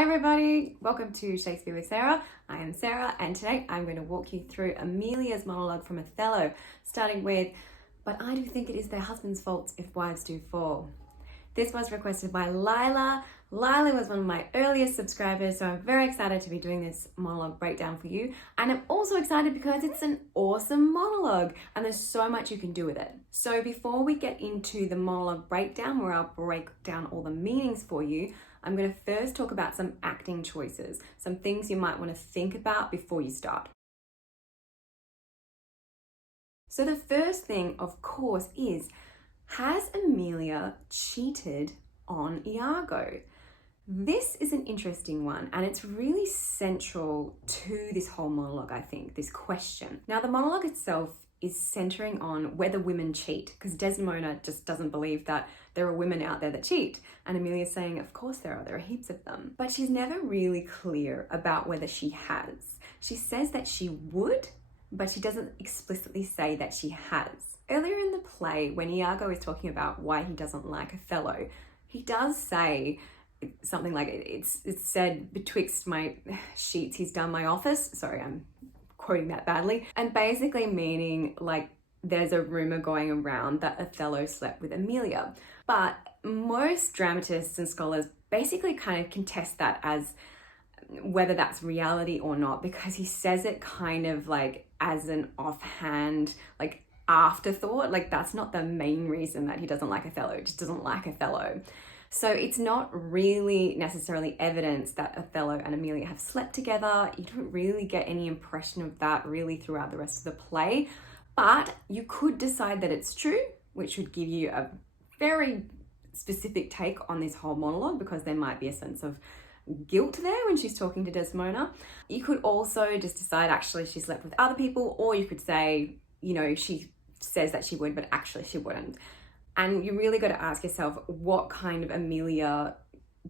Hi everybody, welcome to Shakespeare with Sarah. I am Sarah and today I'm going to walk you through Emilia's monologue from Othello, starting with, "But I do think it is their husbands' faults if wives do fall." This was requested by Lila. Lila was one of my earliest subscribers, so I'm very excited to be doing this monologue breakdown for you. And I'm also excited because it's an awesome monologue and there's so much you can do with it. So before we get into the monologue breakdown, where I'll break down all the meanings for you, I'm going to first talk about some acting choices, some things you might want to think about before you start. So the first thing, of course, is, has Emilia cheated on Iago? This is an interesting one, and it's really central to this whole monologue, I think, this question. Now, the monologue itself is centering on whether women cheat, because Desdemona just doesn't believe that there are women out there that cheat. And Emilia's saying, of course there are heaps of them. But she's never really clear about whether she has. She says that she would, but she doesn't explicitly say that she has. Earlier in the play, when Iago is talking about why he doesn't like Othello, he does say something like, it's said, "Betwixt my sheets he's done my office." Sorry, I'm quoting that badly. And basically meaning like there's a rumor going around that Othello slept with Emilia. But most dramatists and scholars basically kind of contest that as whether that's reality or not, because he says it kind of like as an offhand, like afterthought, like that's not the main reason that he doesn't like Othello, he just doesn't like Othello. So it's not really necessarily evidence that Othello and Emilia have slept together. You don't really get any impression of that really throughout the rest of the play, but you could decide that it's true, which would give you a very specific take on this whole monologue, because there might be a sense of guilt there when she's talking to Desdemona. You could also just decide actually she slept with other people, or you could say, you know, she says that she would, but actually she wouldn't. And you really got to ask yourself, what kind of Emilia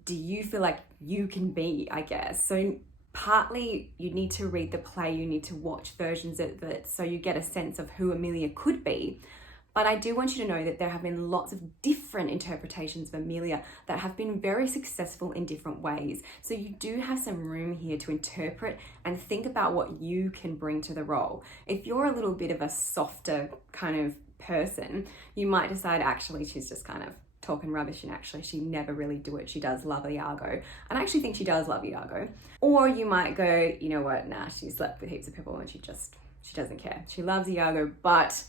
do you feel like you can be, I guess? So partly you need to read the play, you need to watch versions of it so you get a sense of who Emilia could be. But I do want you to know that there have been lots of different interpretations of Emilia that have been very successful in different ways. So you do have some room here to interpret and think about what you can bring to the role. If you're a little bit of a softer kind of person, you might decide actually she's just kind of talking rubbish and actually she never really do it. She does love Iago. And I actually think she does love Iago. Or you might go, you know what, nah, she slept with heaps of people and she doesn't care. She loves Iago, but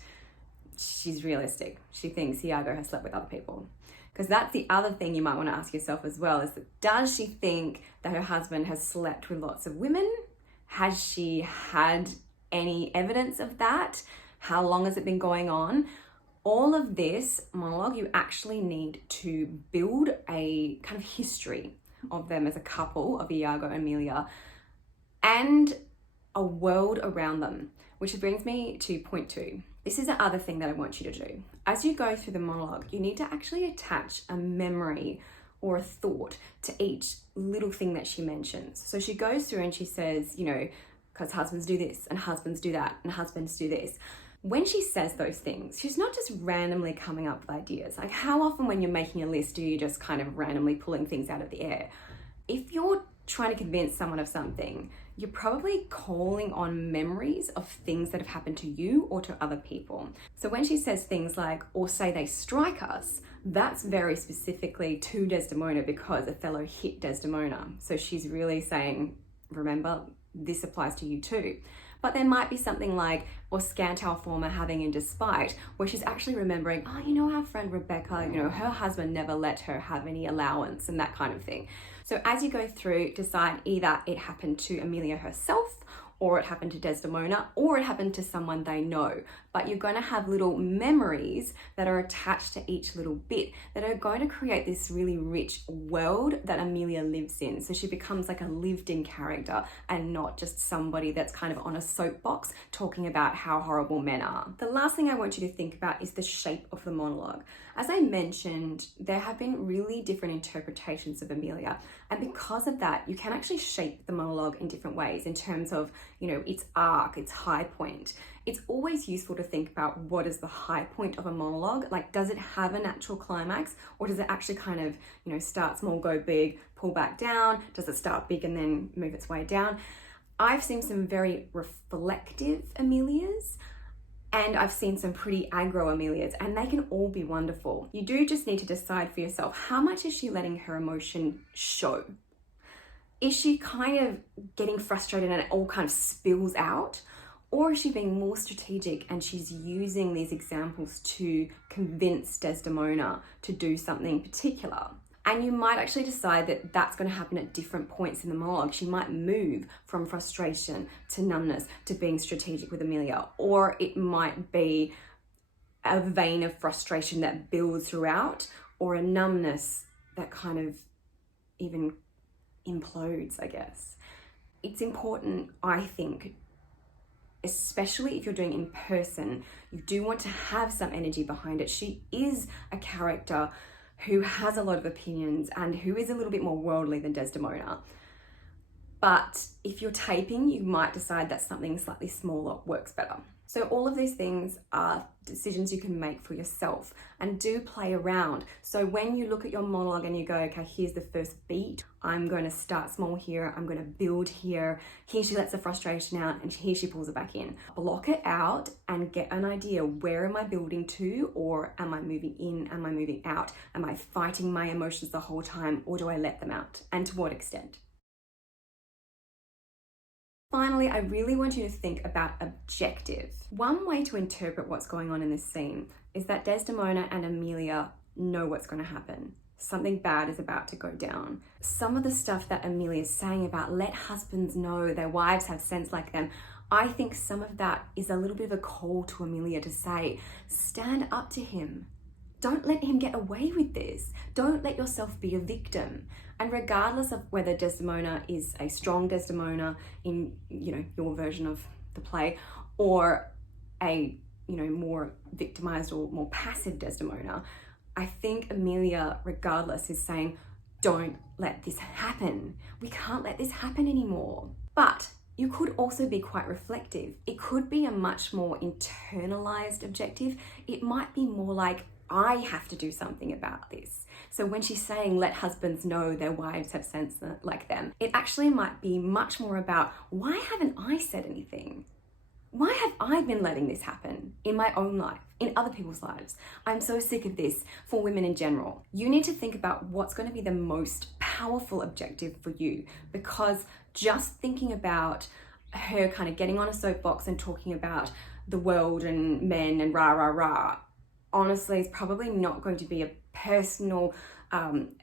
she's realistic. She thinks Iago has slept with other people. Because that's the other thing you might want to ask yourself as well, is that does she think that her husband has slept with lots of women? Has she had any evidence of that? How long has it been going on? All of this monologue, you actually need to build a kind of history of them as a couple, of Iago and Emilia, and a world around them, which brings me to point 2. This is the other thing that I want you to do. As you go through the monologue, you need to actually attach a memory or a thought to each little thing that she mentions. So she goes through and she says, you know, because husbands do this and husbands do that and husbands do this. When she says those things, she's not just randomly coming up with ideas. Like, how often when you're making a list do you just kind of randomly pulling things out of the air? If you're trying to convince someone of something, you're probably calling on memories of things that have happened to you or to other people. So when she says things like, or say they strike us, that's very specifically to Desdemona because Othello hit Desdemona. So she's really saying, remember, this applies to you too. But there might be something like, or scant our former having in despite, where she's actually remembering, oh, you know, our friend Rebecca, you know, her husband never let her have any allowance and that kind of thing. So as you go through, decide either it happened to Emilia herself, or it happened to Desdemona, or it happened to someone they know. But you're going to have little memories that are attached to each little bit that are going to create this really rich world that Emilia lives in. So she becomes like a lived-in character and not just somebody that's kind of on a soapbox talking about how horrible men are. The last thing I want you to think about is the shape of the monologue. As I mentioned, there have been really different interpretations of Emilia, and because of that, you can actually shape the monologue in different ways in terms of, its arc, its high point. It's always useful to think about what is the high point of a monologue. Like, does it have a natural climax, or does it actually kind of, start small, go big, pull back down? Does it start big and then move its way down? I've seen some very reflective Emilias, and I've seen some pretty aggro Emilias, and they can all be wonderful. You do just need to decide for yourself, how much is she letting her emotion show? Is she kind of getting frustrated and it all kind of spills out? Or is she being more strategic and she's using these examples to convince Desdemona to do something particular? And you might actually decide that that's going to happen at different points in the monologue. She might move from frustration to numbness to being strategic with Emilia, or it might be a vein of frustration that builds throughout, or a numbness that kind of even implodes, I guess. It's important, I think, especially if you're doing in person, you do want to have some energy behind it. She is a character who has a lot of opinions and who is a little bit more worldly than Desdemona. But if you're taping, you might decide that something slightly smaller works better. So all of these things are decisions you can make for yourself, and do play around. So when you look at your monologue and you go, okay, here's the first beat, I'm going to start small here, I'm going to build here, here she lets the frustration out, and here she pulls it back in. Block it out and get an idea, where am I building to, or am I moving in, am I moving out? Am I fighting my emotions the whole time, or do I let them out? And to what extent? Finally, I really want you to think about objective. One way to interpret what's going on in this scene is that Desdemona and Emilia know what's going to happen. Something bad is about to go down. Some of the stuff that Emilia is saying about let husbands know their wives have sense like them, I think some of that is a little bit of a call to Emilia to say, stand up to him. Don't let him get away with this. Don't let yourself be a victim. And regardless of whether Desdemona is a strong Desdemona in, your version of the play, or a, more victimized or more passive Desdemona, I think Emilia, regardless, is saying, don't let this happen. We can't let this happen anymore. But you could also be quite reflective. It could be a much more internalized objective. It might be more like, I have to do something about this. So when she's saying, let husbands know their wives have sense like them, it actually might be much more about, why haven't I said anything? Why have I been letting this happen in my own life, in other people's lives? I'm so sick of this for women in general. You need to think about what's going to be the most powerful objective for you, because just thinking about her kind of getting on a soapbox and talking about the world and men and rah, rah, rah, honestly, it's probably not going to be a personal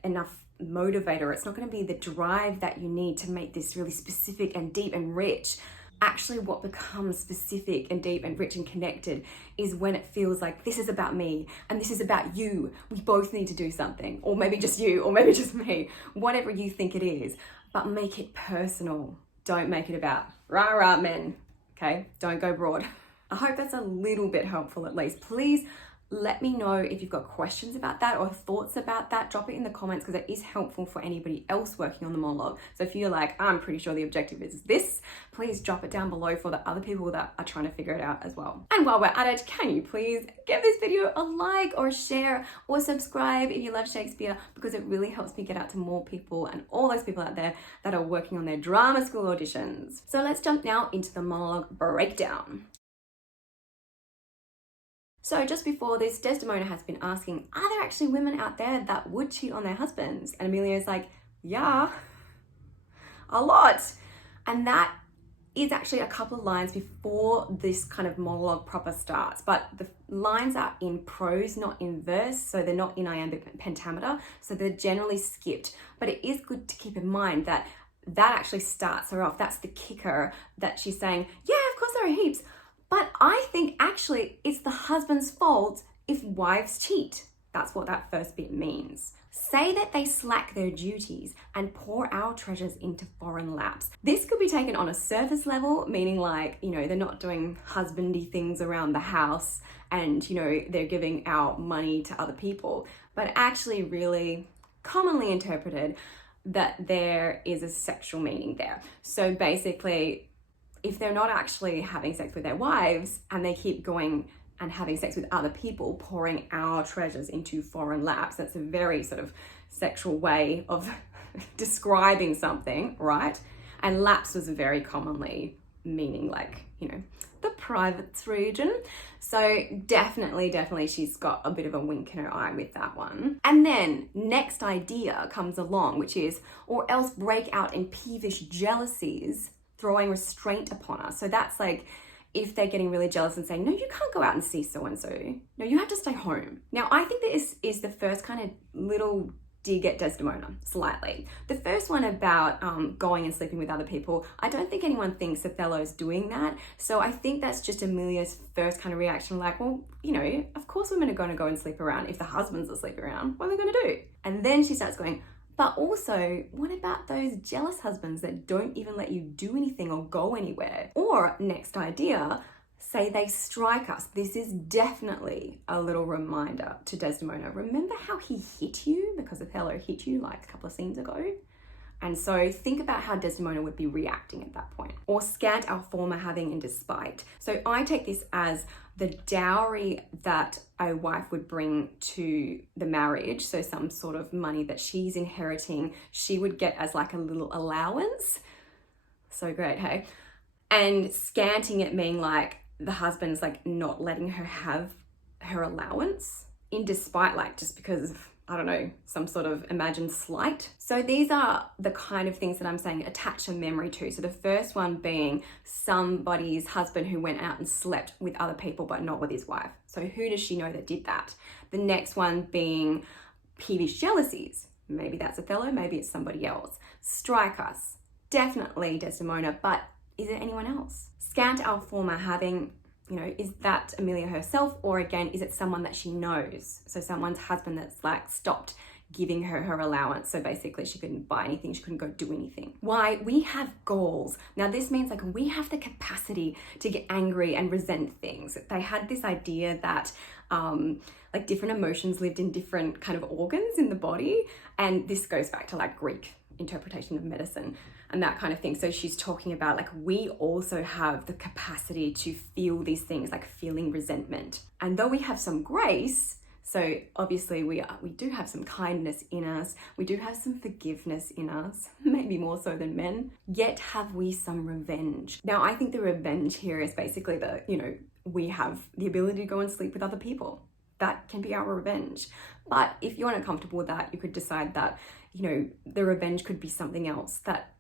enough motivator. It's not going to be the drive that you need to make this really specific and deep and rich. Actually, what becomes specific and deep and rich and connected is when it feels like this is about me and this is about you. We both need to do something, or maybe just you, or maybe just me, whatever you think it is, but make it personal. Don't make it about rah, rah men, okay? Don't go broad. I hope that's a little bit helpful at least. Please let me know if you've got questions about that or thoughts about that. Drop it in the comments, because it is helpful for anybody else working on the monologue. So if you're like, I'm pretty sure the objective is this, please drop it down below for the other people that are trying to figure it out as well. And while we're at it, can you please give this video a like or a share or subscribe if you love Shakespeare, because it really helps me get out to more people and all those people out there that are working on their drama school auditions. So let's jump now into the monologue breakdown. So just before this, Desdemona has been asking, are there actually women out there that would cheat on their husbands? And Emilia's like, yeah, a lot. And that is actually a couple of lines before this kind of monologue proper starts. But the lines are in prose, not in verse, so they're not in iambic pentameter, so they're generally skipped. But it is good to keep in mind that that actually starts her off. That's the kicker, that she's saying, yeah, of course there are heaps. But I think actually it's the husband's fault if wives cheat. That's what that first bit means. Say that they slack their duties and pour our treasures into foreign laps. This could be taken on a surface level, meaning like, they're not doing husbandy things around the house and, they're giving out money to other people, but actually really commonly interpreted that there is a sexual meaning there. So basically, if they're not actually having sex with their wives and they keep going and having sex with other people, pouring our treasures into foreign laps, that's a very sort of sexual way of describing something, right? And laps was very commonly meaning like, the private region. So definitely she's got a bit of a wink in her eye with that one. And then next idea comes along, which is, or else break out in peevish jealousies, throwing restraint upon us. So that's like, if they're getting really jealous and saying, no, you can't go out and see so-and-so. No, you have to stay home. Now, I think this is the first kind of little dig at Desdemona, slightly. The first one about going and sleeping with other people, I don't think anyone thinks Othello's doing that. So I think that's just Emilia's first kind of reaction, like, well, of course women are going to go and sleep around. If the husband's asleep around, what are they going to do? And then she starts going, but also, what about those jealous husbands that don't even let you do anything or go anywhere? Or, next idea, say they strike us. This is definitely a little reminder to Desdemona. Remember how he hit you? Because Othello hit you like a couple of scenes ago. And so think about how Desdemona would be reacting at that point. Or scant our former having in despite. So I take this as the dowry that a wife would bring to the marriage. So some sort of money that she's inheriting, she would get as like a little allowance. So great, hey? And scanting it meaning like the husband's like not letting her have her allowance in despite, like just because of, I don't know, some sort of imagined slight. So these are the kind of things that I'm saying attach a memory to. So the first one being somebody's husband who went out and slept with other people but not with his wife. So who does she know that did that? The next one being peevish jealousies. Maybe that's Othello, maybe it's somebody else. Strike us. Definitely Desdemona, but is it anyone else? Scant our former having, is that Emilia herself, or again, is it someone that she knows? So someone's husband that's like stopped giving her her allowance. So basically she couldn't buy anything, she couldn't go do anything. Why? We have goals. Now this means like we have the capacity to get angry and resent things. They had this idea that like different emotions lived in different kind of organs in the body. And this goes back to like Greek interpretation of medicine and that kind of thing. So she's talking about like we also have the capacity to feel these things, like feeling resentment. And though we have some grace, so obviously we do have some kindness in us, we do have some forgiveness in us, maybe more so than men, yet have we some revenge. Now I think the revenge here is basically the, we have the ability to go and sleep with other people. That can be our revenge. But if you're uncomfortable with that, you could decide that, the revenge could be something else that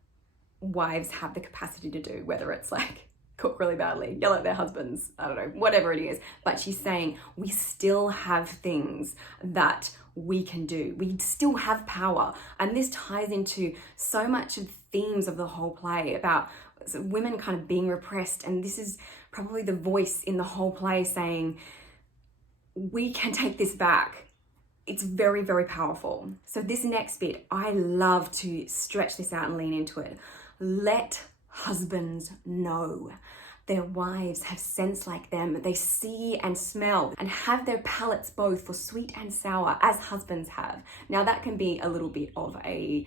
wives have the capacity to do, whether it's like cook really badly, yell at their husbands, I don't know, whatever it is. But she's saying we still have things that we can do. We still have power. And this ties into so much of themes of the whole play about women kind of being repressed. And this is probably the voice in the whole play saying, we can take this back. It's very, very powerful. So this next bit, I love to stretch this out and lean into it. Let husbands know their wives have sense like them. They see and smell and have their palates both for sweet and sour as husbands have. Now that can be a little bit of a,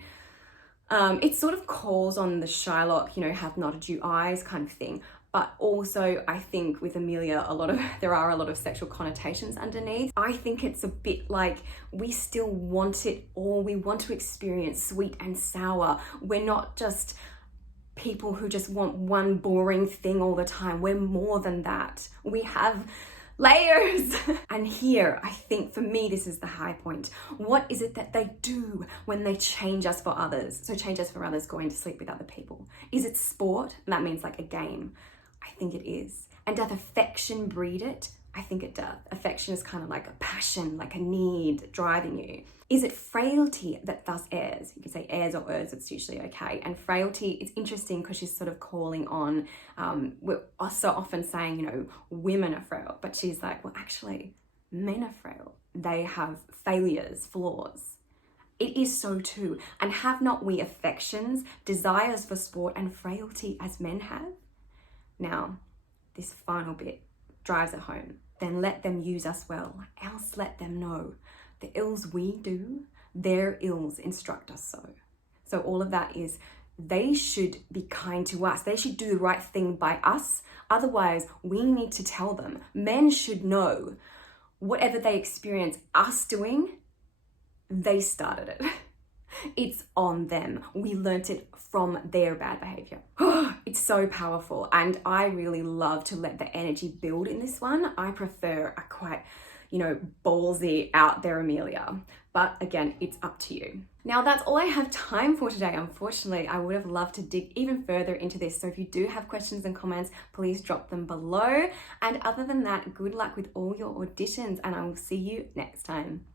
it sort of calls on the Shylock, hath not a Jew eyes kind of thing. But also I think with Emilia, there are a lot of sexual connotations underneath. I think it's a bit like we still want it all. We want to experience sweet and sour. We're not just people who just want one boring thing all the time. We're more than that. We have layers. And here, I think for me, this is the high point. What is it that they do when they change us for others? So change us for others, going to sleep with other people. Is it sport? And that means like a game. I think it is. And doth affection breed it? I think it does. Affection is kind of like a passion, like a need driving you. Is it frailty that thus errs? You can say errs or errs, it's usually okay. And frailty, it's interesting because she's sort of calling on, we're so often saying, women are frail, but she's like, well, actually, men are frail. They have failures, flaws. It is so too. And have not we affections, desires for sport, and frailty as men have? Now, this final bit drives it home. Then let them use us well, else let them know the ills we do, their ills instruct us so. So all of that is, they should be kind to us. They should do the right thing by us. Otherwise, we need to tell them. Men should know whatever they experience us doing, they started it. It's on them. We learnt it from their bad behavior. It's so powerful. And I really love to let the energy build in this one. I prefer a quite, ballsy out there Emilia. But again, it's up to you. Now that's all I have time for today. Unfortunately, I would have loved to dig even further into this. So if you do have questions and comments, please drop them below. And other than that, good luck with all your auditions, and I will see you next time.